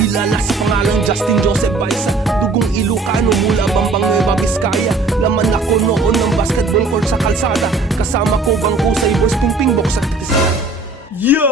Kilala sa pangalang Justin Joseph Baisa, dugong Ilocano mula Bambang Nueva Vizcaya. Laman ako noon ng basketball court sa kalsada, kasama ko bangko sa Ibors Pingpingbok sa Katisyan. Yo!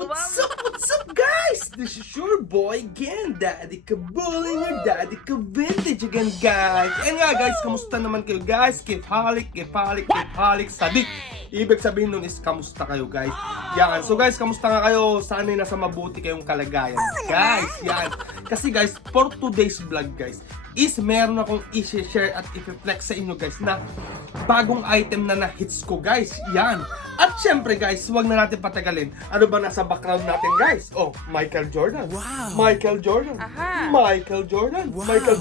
What's up guys? This is your boy again, Daddy Kabuling or Daddy Ka-Vintage again guys. And nga guys, kamusta naman kayo guys? Keep halik, sadik. Ibig sabihin nun is kamusta kayo guys. Yan, so guys, kamusta nga kayo? Sana'y nasa mabuti kayong kalagayan guys. Yan, kasi guys, for today's vlog guys, is meron akong i-share at i-flex sa inyo guys na bagong item na na-hits ko guys. Yan. At syempre guys, huwag na natin patagalin. Ano ba nasa background natin guys? Oh, Michael Jordan. Wow. Michael Jordan. Aha. Michael Jordan. Wow. Michael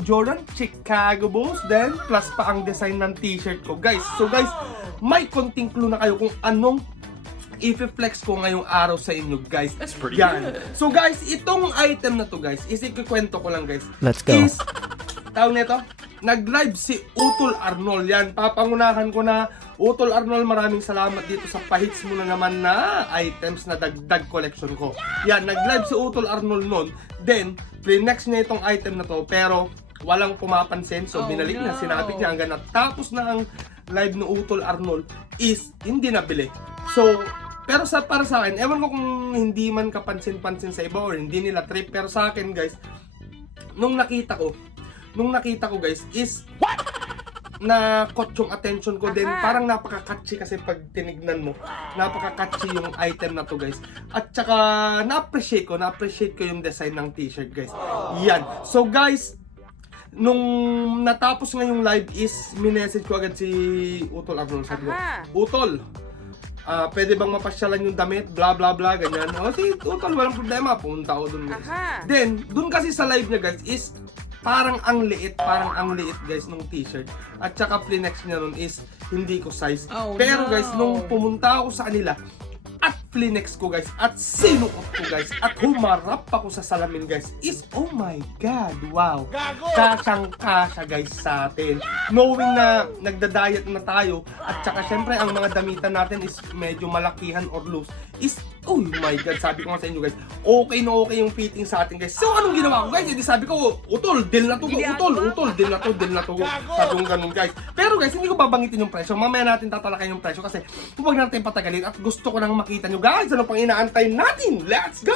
Jordan. Chicago Bulls. Then, plus pa ang design ng t-shirt ko guys. So guys, may konting clue na kayo kung anong i-flex ko ngayong araw sa inyo guys. That's pretty Yan. So guys, itong item na to guys, isikikwento ko lang guys. Let's go. Is, tawag nito, nag-live si Utol Arnold. Yan, papangunahan ko na Utol Arnold, maraming salamat dito sa pahits mo na naman na items na dagdag collection ko. Yan, nag-live si Utol Arnold nun. Then, next niya itong item na to, pero walang pumapansin. So, binalik na, sinabi niya hanggang natapos na ang live ni Utol Arnold is hindi nabili. So, pero para sa akin, ewan ko kung hindi man kapansin-pansin sa iba or hindi nila trip, pero sa akin guys, nung nakita ko guys is na caught yung attention ko din. Parang napaka-catchy kasi pag tinignan mo, napaka-catchy yung item na to guys. At saka na-appreciate ko yung design ng t-shirt guys. Yan. So guys, nung natapos nga yung live is minessage ko agad si Utol Arnold. Sabi ko, Utol, pwede bang mapasyalan yung damit, bla bla bla, ganyan. O si Utol, walang problema, pumunta ako dun guys. Then, dun kasi sa live niya guys is parang ang liit guys nung t-shirt. At saka flex niya nun is hindi ko size. Pero guys, nung pumunta ako sa kanila at flex ko guys at sinuot ko guys at humarap ako sa salamin guys is oh my god, wow. Kasyang kasya guys sa atin. Knowing na nagda-diet na tayo at saka syempre ang mga damitan natin is medyo malakihan or loose is oh my god, sabi ko nga sa inyo guys, okay na okay yung fitting sa atin guys. So anong ginawa ko guys? Hindi sabi ko, Utol, deal na to, Utol, deal na to. Sabi ko ganun guys. Pero guys, hindi ko babanggitin yung presyo. Mamaya natin tatalakayin yung presyo kasi huwag natin patagalin at gusto ko nang makita nyo guys. Ano pang inaantay natin? Let's go!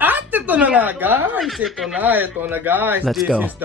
At ito na nga guys, ito na guys. Let's go. This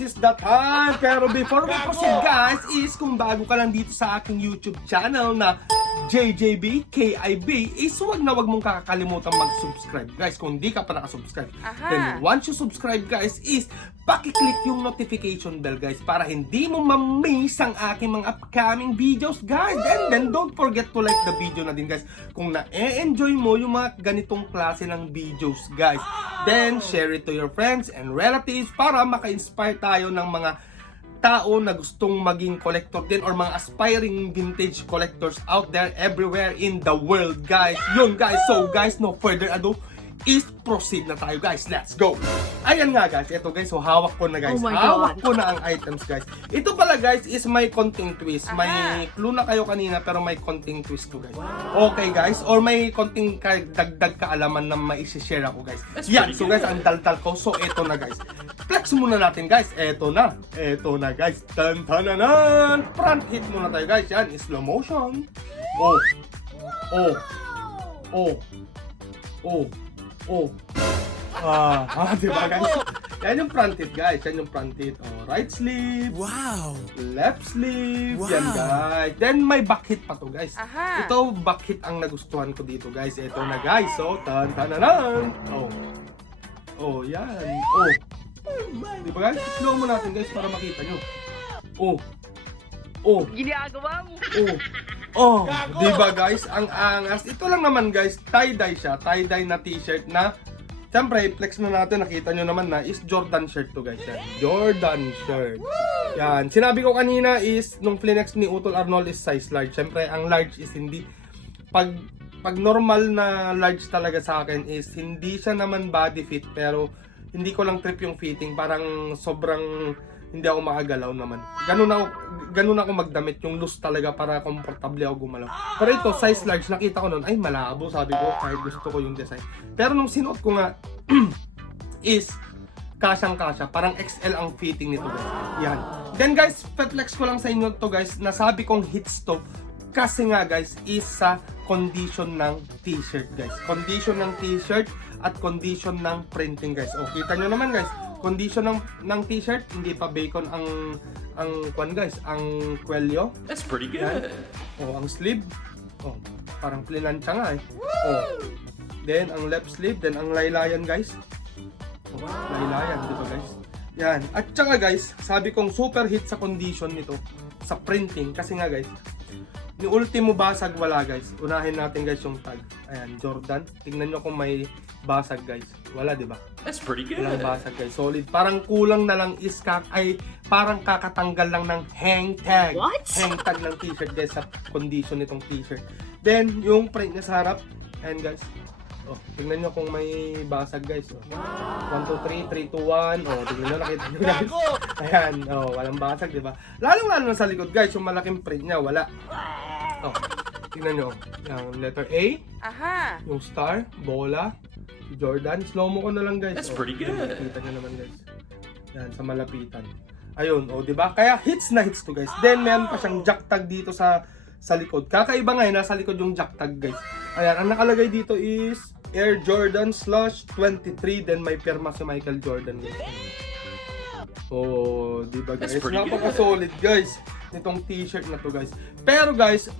is the time. Pero before we proceed guys, is kung bago ka lang dito sa aking YouTube channel na JJB KIB, is wag mong kakalimutan mag-subscribe guys kung hindi ka pa nakasubscribe. Then once you subscribe guys is paki-click yung notification bell guys para hindi mo ma-miss ang aking mga upcoming videos guys. And then don't forget to like the video na din guys kung na-enjoy mo yung mga ganitong klase ng videos guys. Then share it to your friends and relatives para maka-inspire tayo ng mga tao na gustong maging collector din or mga aspiring vintage collectors out there everywhere in the world guys. Yun guys, so guys, no further ado is proceed na tayo guys. Let's go! Ayan nga guys, ito guys, so hawak ko na guys. Hawak ko na ang items guys. Ito pala guys is may konting twist. May clue na kayo kanina pero may konting twist to guys. Okay guys, or may konting dagdag kaalaman na mai-share ako guys. Yan, so guys, ang daldal ko. So ito na guys. Flex muna natin guys. Ito na guys. Tan-tananan! Front hit muna tayo guys. Yan, slow motion. Diba guys? Yan yung front hit guys. Yan yung front hit. Right sleeve. Wow. Left sleeve. Wow. Yan guys. Then may back hit pa to guys. Ito back hit ang nagustuhan ko dito guys. Ito na guys. So, tan-tananan. Yan. Diba guys? Slow mo natin guys para makita nyo. Ginagawa mo. Diba guys? Ang angas. Ito lang naman guys, tie-dye siya. Tie-dye na t-shirt na siyempre, flex na natin. Nakita nyo naman na is Jordan shirt to guys. Yan. Jordan shirt. Yan. Sinabi ko kanina is nung flex ni Utol Arnold is size large. Siyempre, ang large is hindi pag normal na large talaga sa akin is hindi siya naman body fit pero hindi ko lang trip yung fitting. Parang sobrang hindi ako makagalaw naman. Ganun ako magdamit, yung loose talaga para komportable ako gumalaw. Pero ito, size large, nakita ko nun, ay malabo, sabi ko, kahit gusto ko yung design. Pero nung sinuot ko nga, is, kasyang-kasya, parang XL ang fitting nito guys. Yan. Then guys, flex ko lang sa inyo to guys, nasabi kong hits to, kasi nga guys, is sa condition ng t-shirt guys. Condition ng t-shirt at condition ng printing guys. O, kita nyo naman guys, condition ng t-shirt, hindi pa bacon ang kwan guys, ang kwelyo. That's pretty good. Yan. O, ang sleeve. O, parang plinansya nga eh. O, then ang left sleeve, then ang laylayan guys. O, laylayan, di ba guys? Yan. At saka guys, sabi kong super hit sa condition nito, sa printing, kasi nga guys, yung ultimo basag wala guys. Unahin natin guys yung tag. Ayan, Jordan. Tingnan nyo kung may basag guys. Wala, di ba? That's pretty good. Walang basag guys. Solid. Parang kulang na lang is parang kakatanggal lang ng hang tag. What? Hang tag ng t-shirt guys sa condition nitong t-shirt. Then, yung print niya sa harap. Ayan guys. Oh, tingnan nyo kung may basag guys. Oh. 1, 2, 3, 3, 2, 1. Oh, tingnan nyo, nakita nyo guys. Ayan, oh, walang basag, di ba? Lalong-lalo na sa likod guys, yung malaking print niya, wala. Oh, tingnan nyo. Yung letter A, Aha. yung star, bola, Jordan. Slow-mo ko na lang guys. That's pretty good. Nakita nyo naman guys. Yan, sa malapitan. Ayun, oh, di ba? Kaya hits na hits to guys. Then, meron pa siyang jack tag dito sa likod. Kakaiba nga nasa likod yung jack tag guys. Ayan, ang nakalagay dito is Air Jordan /23, then may pirma si Michael Jordan guys. Oh, di ba guys? That's pretty good. Napaka-solid guys nitong t-shirt na to guys. Pero guys,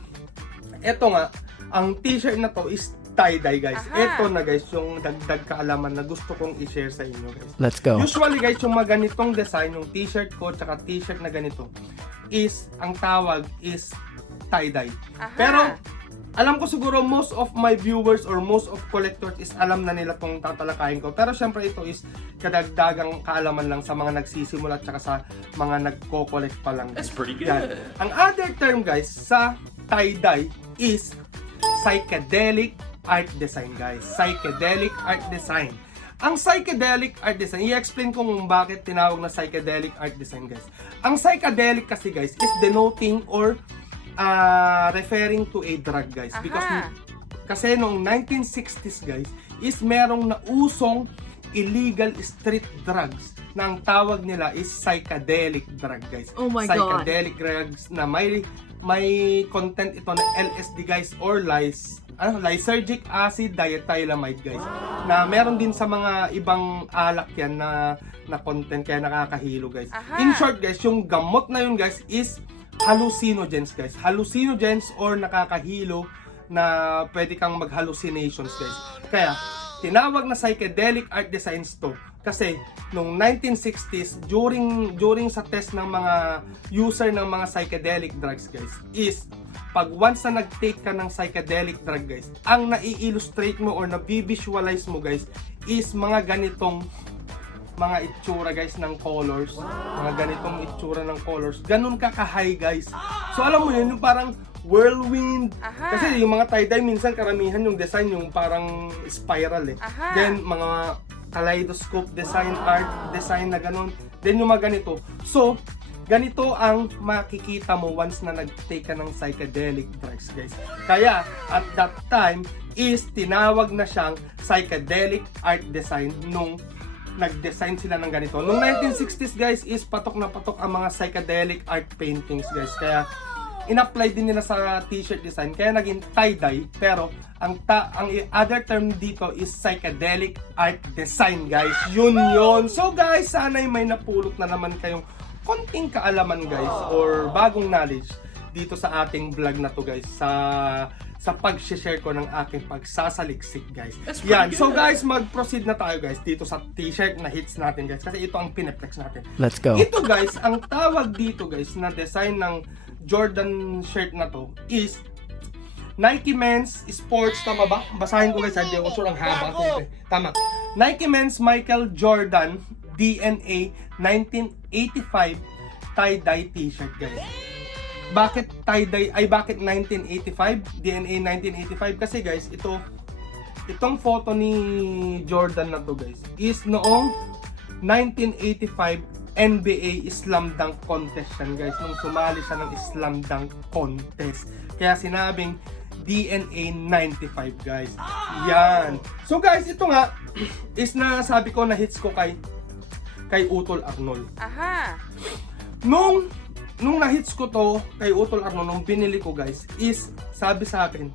eto nga, ang t-shirt na to is tie-dye guys. Aha. Ito na guys, yung dagdag kaalaman na gusto kong i-share sa inyo guys. Let's go. Usually guys, yung mga ganitong design, yung t-shirt ko tsaka t-shirt na ganito, is, ang tawag is tie-dye. Aha. Pero, alam ko siguro most of my viewers or most of collectors is alam na nila tong tatalakayin ko. Pero syempre ito is kadagdagang kaalaman lang sa mga nagsisimula at saka sa mga nagko-collect pa lang. That's pretty Yan. good. Ang other term guys sa tie-dye is psychedelic art design guys. Psychedelic art design. Ang psychedelic art design, i-explain ko kung bakit tinawag na psychedelic art design guys. Ang psychedelic kasi guys is denoting or referring to a drug guys. Aha. Because kasi noong 1960s guys is merong nausong illegal street drugs na ang tawag nila is psychedelic drug guys. Oh my God. Psychedelic drugs na may content ito na LSD guys or lysergic acid diethylamide guys. Na meron din sa mga ibang alak yan na content kaya nakakahilo guys. Aha. In short guys, yung gamot na yun guys is hallucinogens guys. Hallucinogens or nakakahilo na pwede kang mag-hallucinations guys. Kaya, tinawag na psychedelic art designs to. Kasi, nung 1960s, during sa test ng mga user ng mga psychedelic drugs guys, is, pag once na nag-take ka ng psychedelic drug guys, ang nai-illustrate mo or na-visualize mo guys, is mga ganitong mga itsura guys ng colors, mga ganitong itsura ng colors, ganun ka ka-high guys. So alam mo yun, yung parang whirlwind. Aha. Kasi yung mga tie-dye minsan karamihan yung design yung parang spiral eh. Aha. Then mga kaleidoscope design, art design na ganun. Then yung mga ganito. So, ganito ang makikita mo once na nag-take ka ng psychedelic drugs guys. Kaya at that time is tinawag na siyang psychedelic art design nung nag-design sila ng ganito. Noong 1960s guys is patok na patok ang mga psychedelic art paintings guys. Kaya in-apply din nila sa t-shirt design. Kaya naging tie-dye. Pero ang other term dito is psychedelic art design guys. Yun. So guys, sana'y may napulot na naman kayong konting kaalaman guys or bagong knowledge dito sa ating vlog na to guys. Sa pag-share ko ng aking pagsasaliksik guys. That's pretty Yan. So good. guys, mag-proceed na tayo guys dito sa t-shirt na hits natin guys. Kasi ito ang pineplex natin. Let's go. Ito guys, ang tawag dito guys na design ng Jordan shirt na to is Nike Men's Sports. Tama ba? Basahin ko guys. Hindi ko sure ang haba ko. Tama. Nike Men's Michael Jordan DNA 1985 tie-dye t-shirt guys. Bakit tie-dye? Ay bakit 1985? DNA 1985? Kasi guys, itong photo ni Jordan na to guys is noong 1985 NBA Slam Dunk Contest yan guys. Nung sumali siya ng Slam Dunk Contest. Kaya sinabing DNA 95 guys. Yan. So guys, ito nga is na sabi ko na hits ko kay Utol Arnold. Aha. Nung na-hits ko to kay Utol Arnold, nung binili ko guys, is sabi sa akin,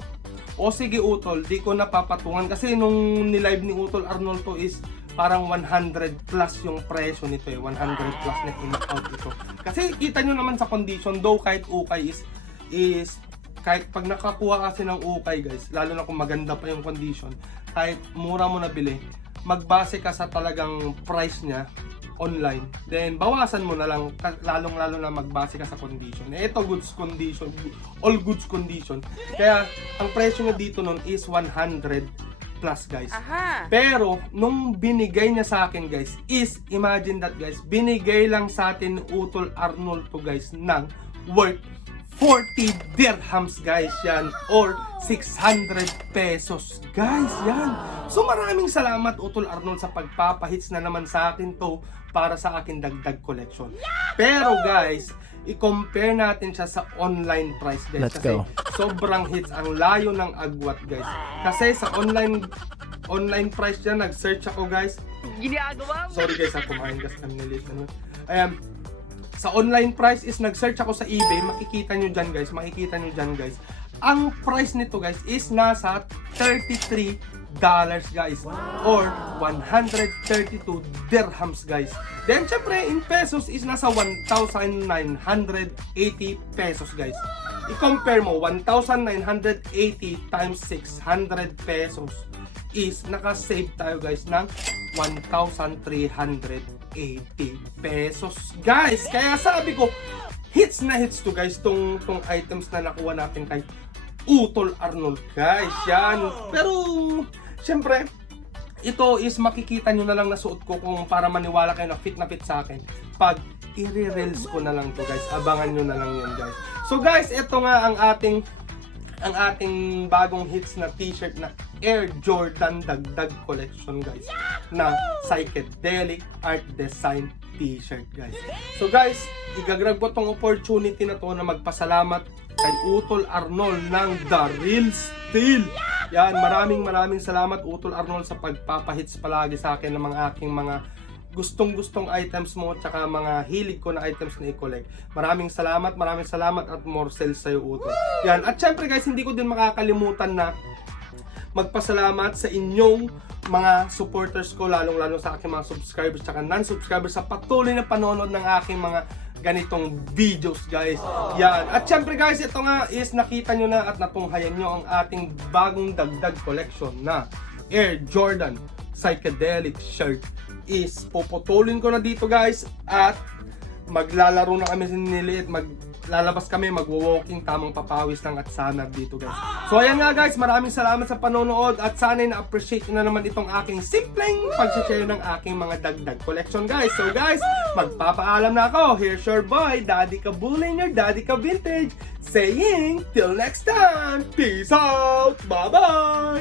o sige Utol, di ko napapatungan kasi nung nilive ni Utol Arnold to is parang 100 plus yung presyo nito 100 plus na in-out ito. Kasi kita nyo naman sa condition, though kahit ukay is kahit pag nakakuha kasi ng ukay guys, lalo na kung maganda pa yung condition, kahit mura mo nabili, magbase ka sa talagang price niya online. Then bawasan mo na lang, lalong-lalo na magbase ka sa condition. Ito goods condition, all goods condition. Kaya ang presyo niya dito nun is 100 plus guys. Aha. Pero nung binigay niya sa akin guys is, imagine that guys, binigay lang sa atin Utol Arnold to guys ng worth 40 dirhams guys yan, or 600 pesos guys yan. So maraming salamat Utol Arnold sa pagpapahits na naman sa akin to para sa akin dagdag collection. Pero guys, i-compare natin siya sa online price guys. Let's kasi go. sobrang hits, ang layo ng agwat guys. Kasi sa online price niya, nag-search ako guys. Ginagawa mo. Sorry guys, kumain kasi kami nilit. Ayan. Sa online price is nag-search ako sa eBay, makikita nyo dyan guys, ang price nito guys is nasa $33 guys, or 132 dirhams guys. Then syempre in pesos is nasa 1,980 pesos guys. I-compare mo 1,980 times 600 pesos is naka-save tayo guys ng 1,380 pesos guys. Kaya sabi ko, hits na hits to guys tong items na nakuha natin kay Utol Arnold guys. Yan. Pero syempre ito is makikita nyo na lang na suot ko kung para maniwala kayo na fit sa akin pag i-reels ko na lang to guys. Abangan nyo na lang yun guys. So guys, ito nga ang ating bagong hits na t-shirt na Air Jordan Dagdag Collection guys, na psychedelic art design t-shirt guys. So guys, igagrab ko tong opportunity na to na magpasalamat kay Utol Arnold ng The Real Steel. Yan, maraming salamat Utol Arnold sa pagpapahits palagi sa akin ng mga aking mga gustong items mo tsaka mga hilig ko na items na i-collect. Maraming salamat at more sales sa'yo Utol. Yan, at syempre guys, hindi ko din makakalimutan na magpasalamat sa inyong mga supporters ko, lalong-lalo sa aking mga subscribers tsaka non-subscribers sa patuloy na panonood ng aking mga ganitong videos guys. Yan. At syempre guys, ito nga is nakita nyo na at natunghayan nyo ang ating bagong dagdag collection na Air Jordan Psychedelic shirt. Is puputulin ko na dito guys at maglalaro na kami niliit, maglalabas kami, magwo-walking, tamang papawis lang at sana dito guys. So ayan nga guys, maraming salamat sa panonood at sana na-appreciate na naman itong aking simpleng pag-share ng aking mga dagdag collection guys. So guys, magpapaalam na ako. Here's your boy, Daddy Kabulin, your Daddy Ka Vintage, saying till next time, peace out, bye bye.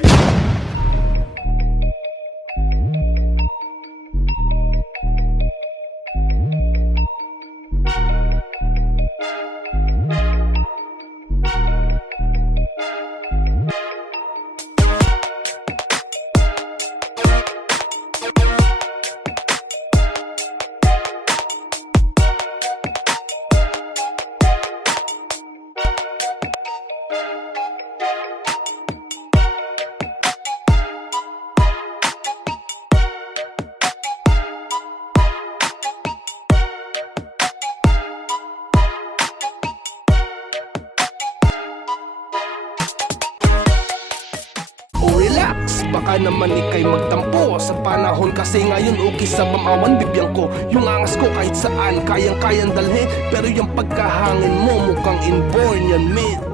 Baka naman ikay magtampo sa panahon kasi ngayon okay sa mamawan bibiyang ko. Yung angas ko kahit saan kayang-kayang dalhin, pero yung pagkahangin mo mukhang inborn yan mate.